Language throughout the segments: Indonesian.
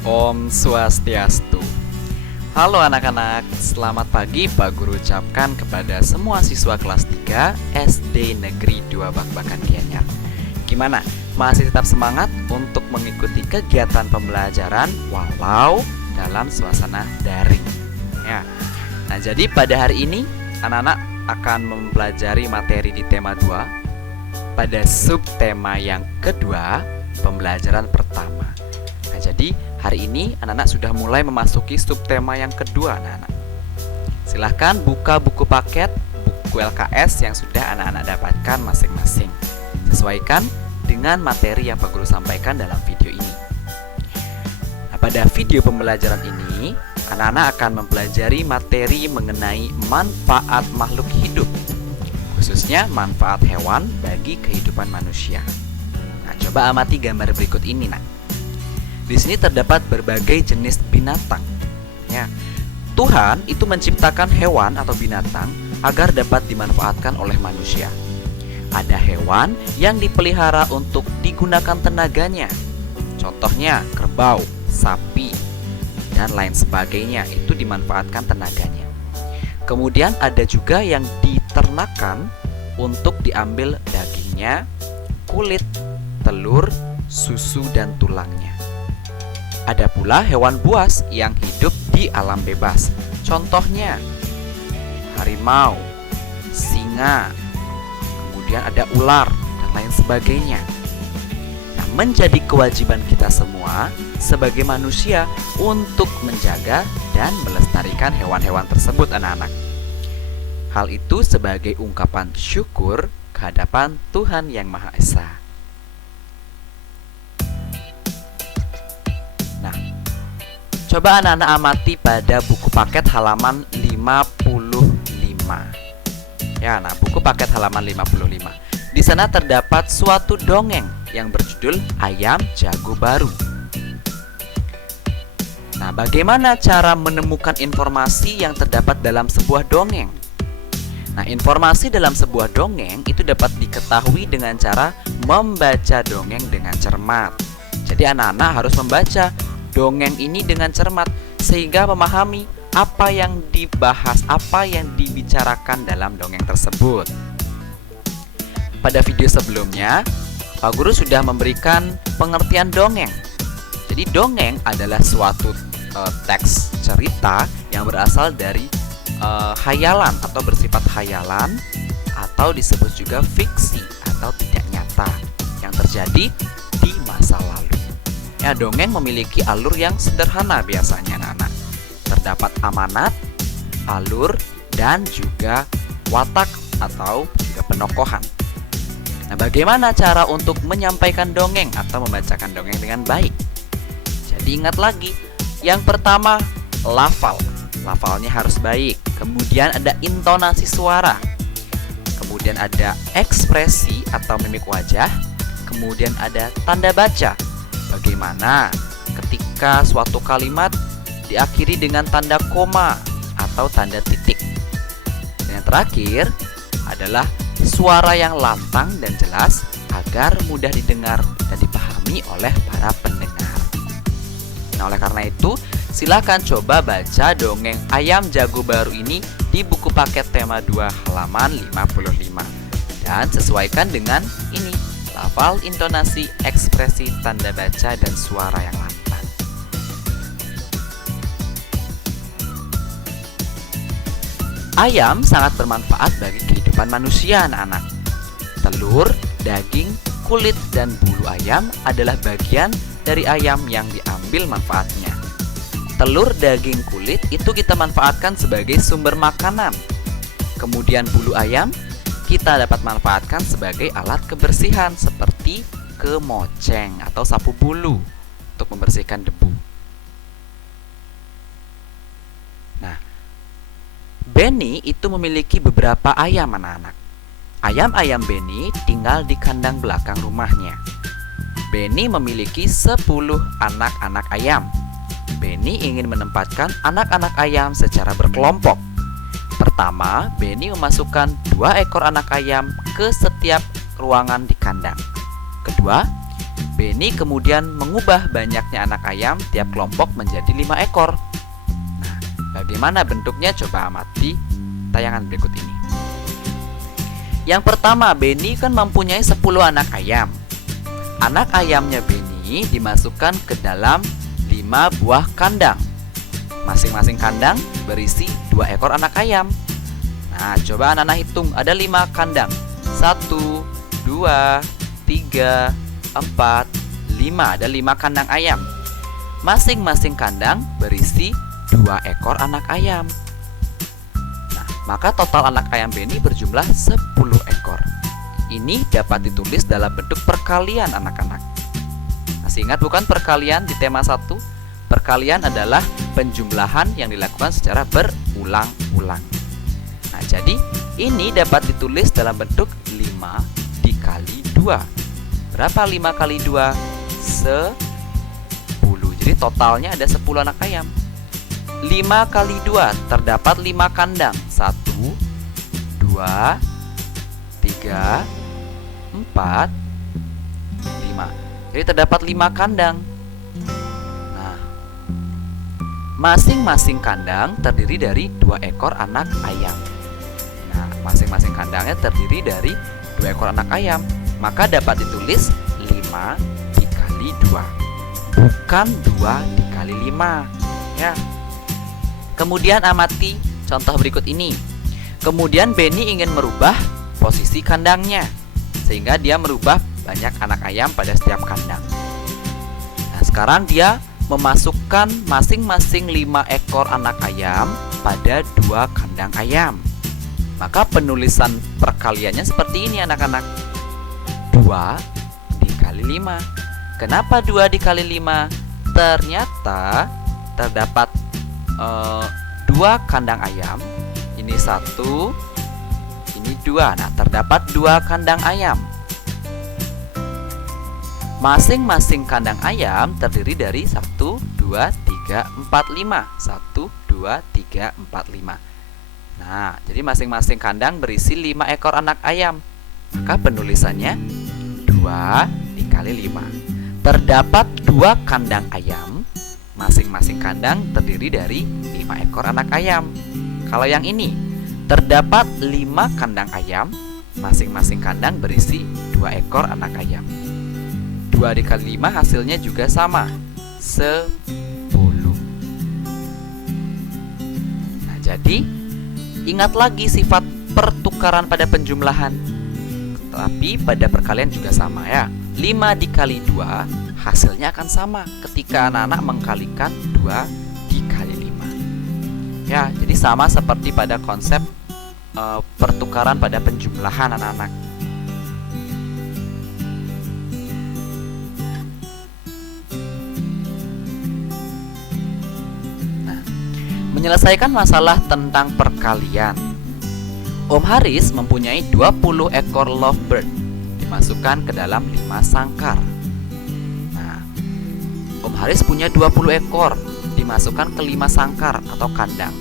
Om Swastiastu. Halo anak-anak, selamat pagi Pak Guru ucapkan kepada semua siswa kelas 3 SD Negeri 2 Bakbakan Gianyar. Gimana? Masih tetap semangat untuk mengikuti kegiatan pembelajaran walau dalam suasana daring? Ya. Nah, jadi pada hari ini anak-anak akan mempelajari materi di tema 2 pada subtema yang kedua, pembelajaran pertama. Nah, jadi hari ini anak-anak sudah mulai memasuki subtema yang kedua, anak-anak. Silahkan buka buku paket, buku LKS yang sudah anak-anak dapatkan masing-masing. Sesuaikan dengan materi yang Pak Guru sampaikan dalam video ini. Nah, pada video pembelajaran ini, anak-anak akan mempelajari materi mengenai manfaat makhluk hidup, khususnya manfaat hewan bagi kehidupan manusia. Nah, coba amati gambar berikut ini, nak. Di sini terdapat berbagai jenis binatang. Ya, Tuhan itu menciptakan hewan atau binatang agar dapat dimanfaatkan oleh manusia. Ada hewan yang dipelihara untuk digunakan tenaganya. Contohnya kerbau, sapi, dan lain sebagainya, itu dimanfaatkan tenaganya. Kemudian ada juga yang diternakan untuk diambil dagingnya, kulit, telur, susu, dan tulangnya. Ada pula hewan buas yang hidup di alam bebas. Contohnya harimau, singa, kemudian ada ular, dan lain sebagainya. Nah, menjadi kewajiban kita semua sebagai manusia untuk menjaga dan melestarikan hewan-hewan tersebut, anak-anak. Hal itu sebagai ungkapan syukur kehadapan Tuhan Yang Maha Esa. Nah, coba anak-anak amati pada buku paket halaman 55. Ya, nah buku paket halaman 55. Di sana terdapat suatu dongeng yang berjudul Ayam Jago Baru. Nah, bagaimana cara menemukan informasi yang terdapat dalam sebuah dongeng? Nah, informasi dalam sebuah dongeng itu dapat diketahui dengan cara membaca dongeng dengan cermat. Jadi anak-anak harus membaca dongeng ini dengan cermat sehingga memahami apa yang dibahas, apa yang dibicarakan dalam dongeng tersebut. Pada video sebelumnya, Pak Guru sudah memberikan pengertian dongeng. Jadi dongeng adalah suatu teks cerita yang berasal dari khayalan atau bersifat khayalan, atau disebut juga fiksi atau tidak nyata yang terjadi di masa lalu. Ya, dongeng memiliki alur yang sederhana biasanya, anak-anak. Terdapat amanat, alur, dan juga watak atau juga penokohan. Nah, bagaimana cara untuk menyampaikan dongeng atau membacakan dongeng dengan baik? Jadi ingat lagi, yang pertama lafal. Lafalnya harus baik. Kemudian ada intonasi suara. Kemudian ada ekspresi atau mimik wajah. Kemudian ada tanda baca. Bagaimana ketika suatu kalimat diakhiri dengan tanda koma atau tanda titik. Dan yang terakhir adalah suara yang lantang dan jelas agar mudah didengar dan dipahami oleh para pendengar. Nah, oleh karena itu, silakan coba baca dongeng Ayam Jago Baru ini di buku paket tema 2 halaman 55. Dan sesuaikan dengan ini, lafal, intonasi, ekspresi, tanda baca, dan suara yang lantang. Ayam sangat bermanfaat bagi kehidupan manusia, anak-anak. Telur, daging, kulit, dan bulu ayam adalah bagian dari ayam yang diambil manfaatnya. Telur, daging, kulit itu kita manfaatkan sebagai sumber makanan. Kemudian bulu ayam kita dapat manfaatkan sebagai alat kebersihan seperti kemoceng atau sapu bulu untuk membersihkan debu. Nah, Benny itu memiliki beberapa ayam, anak-anak. Ayam-ayam Benny tinggal di kandang belakang rumahnya. Benny memiliki 10 anak-anak ayam. Benny ingin menempatkan anak-anak ayam secara berkelompok. Pertama, Benny memasukkan 2 ekor anak ayam ke setiap ruangan di kandang. Kedua, Benny kemudian mengubah banyaknya anak ayam tiap kelompok menjadi 5 ekor. Nah, bagaimana bentuknya? Coba amati tayangan berikut ini. Yang pertama, Benny kan mempunyai 10 anak ayam. Anak ayamnya Benny dimasukkan ke dalam 5 buah kandang. Masing-masing kandang berisi 2 ekor anak ayam. Nah, coba anak-anak hitung, ada 5 kandang. 1, 2, 3, 4, 5. Ada 5 kandang ayam. Masing-masing kandang berisi 2 ekor anak ayam. Nah, maka total anak ayam Benny berjumlah 10 ekor. Ini dapat ditulis dalam bentuk perkalian anak-anak. Masih ingat bukan perkalian di tema 1? Perkalian adalah penjumlahan yang dilakukan secara berulang-ulang. Nah, jadi ini dapat ditulis dalam bentuk 5 dikali 2. Berapa 5 kali 2? 10. Jadi totalnya ada 10 anak ayam. 5 kali 2 terdapat 5 kandang. 1, 2, 3, 4, 5. Jadi terdapat 5 kandang. Nah, masing-masing kandang terdiri dari 2 ekor anak ayam. Nah, masing-masing kandangnya terdiri dari 2 ekor anak ayam. Maka dapat ditulis 5 dikali 2, bukan 2 dikali 5 ya. Kemudian amati contoh berikut ini. Kemudian Benny ingin merubah posisi kandangnya, sehingga dia merubah banyak anak ayam pada setiap kandang. Nah, sekarang dia memasukkan masing-masing 5 ekor anak ayam pada 2 kandang ayam. Maka penulisan perkaliannya seperti ini anak-anak. 2 dikali 5. Kenapa 2 dikali 5? Ternyata terdapat 2 kandang ayam. Ini 1, ini 2. Nah, terdapat 2 kandang ayam. Masing-masing kandang ayam terdiri dari 1, 2, 3, 4, 5. 1, 2, 3, 4, 5. Nah, jadi masing-masing kandang berisi 5 ekor anak ayam. Maka penulisannya 2 dikali 5. Terdapat 2 kandang ayam. Masing-masing kandang terdiri dari 5 ekor anak ayam. Kalau yang ini, terdapat 5 kandang ayam. Masing-masing kandang berisi 2 ekor anak ayam. 2 dikali 5 hasilnya juga sama, 10. Nah, jadi ingat lagi sifat pertukaran pada penjumlahan. Tapi pada perkalian juga sama ya. 5 dikali 2 hasilnya akan sama ketika anak-anak mengkalikan 2 dikali 5. Ya, jadi sama seperti pada konsep pertukaran pada penjumlahan anak-anak. Nah, menyelesaikan masalah tentang perkalian. Om Haris mempunyai 20 ekor lovebird, dimasukkan ke dalam 5 sangkar. Nah, Om Haris punya 20 ekor, dimasukkan ke 5 sangkar atau kandang.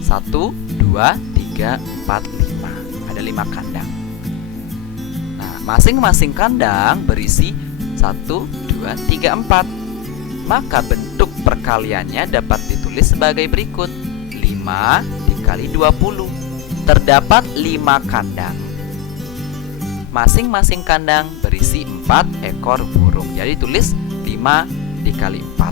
1, 2, 3, 4, 5. Ada 5 kandang. Nah, masing-masing kandang berisi 1, 2, 3, 4. Maka bentuk perkaliannya dapat ditulis sebagai berikut. 5 dikali 20. Terdapat 5 kandang. Masing-masing kandang berisi 4 ekor burung. Jadi tulis 5 dikali 4.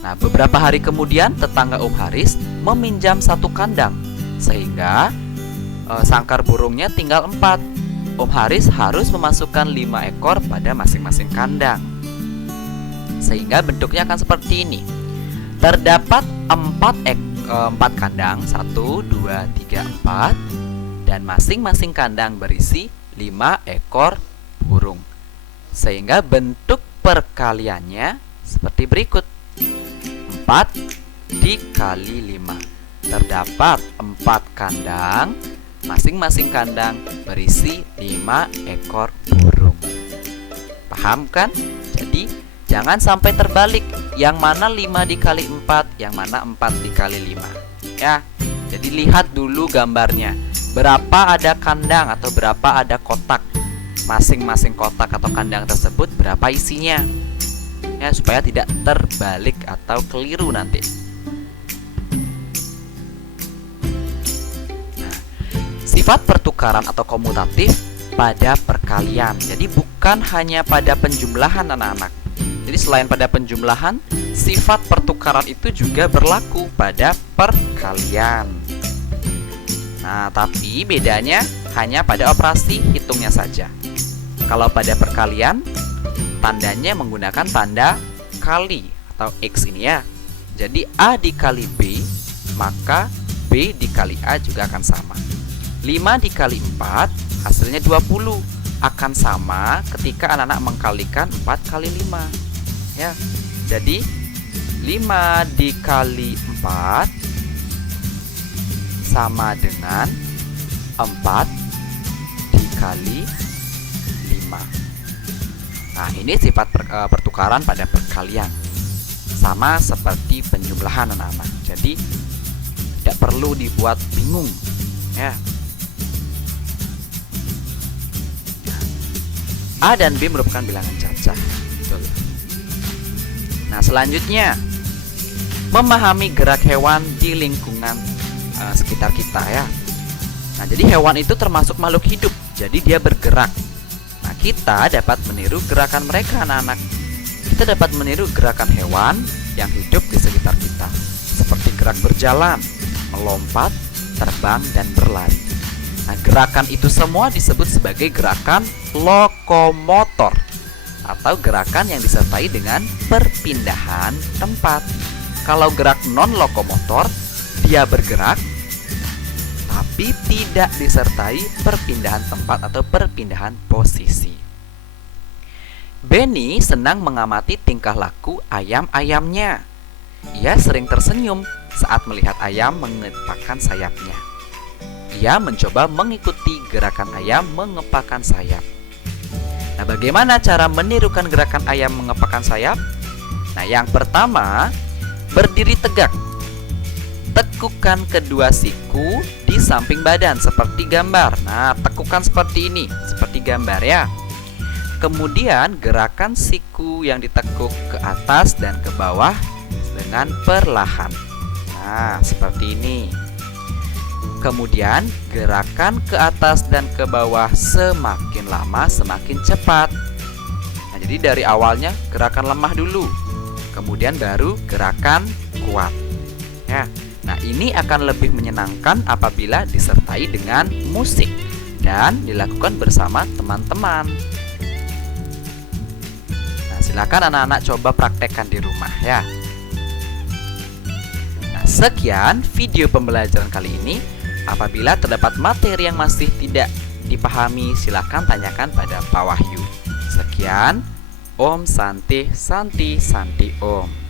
Nah, beberapa hari kemudian tetangga Om Haris meminjam 1 kandang, sehingga sangkar burungnya tinggal 4. Om Haris harus memasukkan 5 ekor pada masing-masing kandang, sehingga bentuknya akan seperti ini. Terdapat 4 kandang, 1, 2, 3, 4. Dan masing-masing kandang berisi 5 ekor burung, sehingga bentuk perkaliannya seperti berikut. 4 dikali 5. Terdapat 4 kandang. Masing-masing kandang berisi 5 ekor burung. Paham kan? Jadi jangan sampai terbalik. Yang mana 5 dikali 4, yang mana 4 dikali 5 ya. Jadi lihat dulu gambarnya. Berapa ada kandang atau berapa ada kotak. masing-masing kotak atau kandang tersebut berapa isinya, ya, supaya tidak terbalik atau keliru nanti. Nah, sifat pertukaran atau komutatif pada perkalian. Jadi bukan hanya pada penjumlahan anak-anak. Jadi selain pada penjumlahan, sifat pertukaran itu juga berlaku pada perkalian. Nah, tapi bedanya hanya pada operasi hitungnya saja. Kalau pada perkalian, tandanya menggunakan tanda kali atau X ini ya. Jadi A dikali B, maka B dikali A juga akan sama. 5 dikali 4, hasilnya 20. Akan sama ketika anak-anak mengkalikan 4 kali 5. Ya, jadi 5 dikali 4 sama dengan 4 dikali 5. Nah, ini sifat pertukaran pada perkalian. Sama seperti penjumlahan anak-anak. Jadi tidak perlu dibuat bingung, ya. A dan B merupakan bilangan cacah. Betul. Nah, selanjutnya memahami gerak hewan di lingkungan sekitar kita, ya. Nah, jadi hewan itu termasuk makhluk hidup, jadi dia bergerak. Nah, kita dapat meniru gerakan mereka, anak-anak. Kita dapat meniru gerakan hewan yang hidup di sekitar kita, seperti gerak berjalan, melompat, terbang, dan berlari. Nah, gerakan itu semua disebut sebagai gerakan lokomotor atau gerakan yang disertai dengan perpindahan tempat. Kalau gerak non-lokomotor, dia bergerak tapi tidak disertai perpindahan tempat atau perpindahan posisi. Benny senang mengamati tingkah laku ayam-ayamnya. Ia sering tersenyum saat melihat ayam mengepakkan sayapnya. Ia mencoba mengikuti gerakan ayam mengepakkan sayap. Nah, bagaimana cara menirukan gerakan ayam mengepakkan sayap? Nah, yang pertama, berdiri tegak. Tekukan kedua siku di samping badan seperti gambar. Nah, tekukan seperti ini, seperti gambar ya. Kemudian gerakan siku yang ditekuk ke atas dan ke bawah dengan perlahan. Nah, seperti ini. Kemudian gerakan ke atas dan ke bawah semakin lama semakin cepat. Nah, jadi dari awalnya gerakan lemah dulu, kemudian baru gerakan kuat. Ya. Nah, ini akan lebih menyenangkan apabila disertai dengan musik dan dilakukan bersama teman-teman. Nah, silakan anak-anak coba praktekkan di rumah ya. Nah, sekian video pembelajaran kali ini. Apabila terdapat materi yang masih tidak dipahami, silakan tanyakan pada Pak Wahyu. Sekian, Om Santi Santi Santi Om.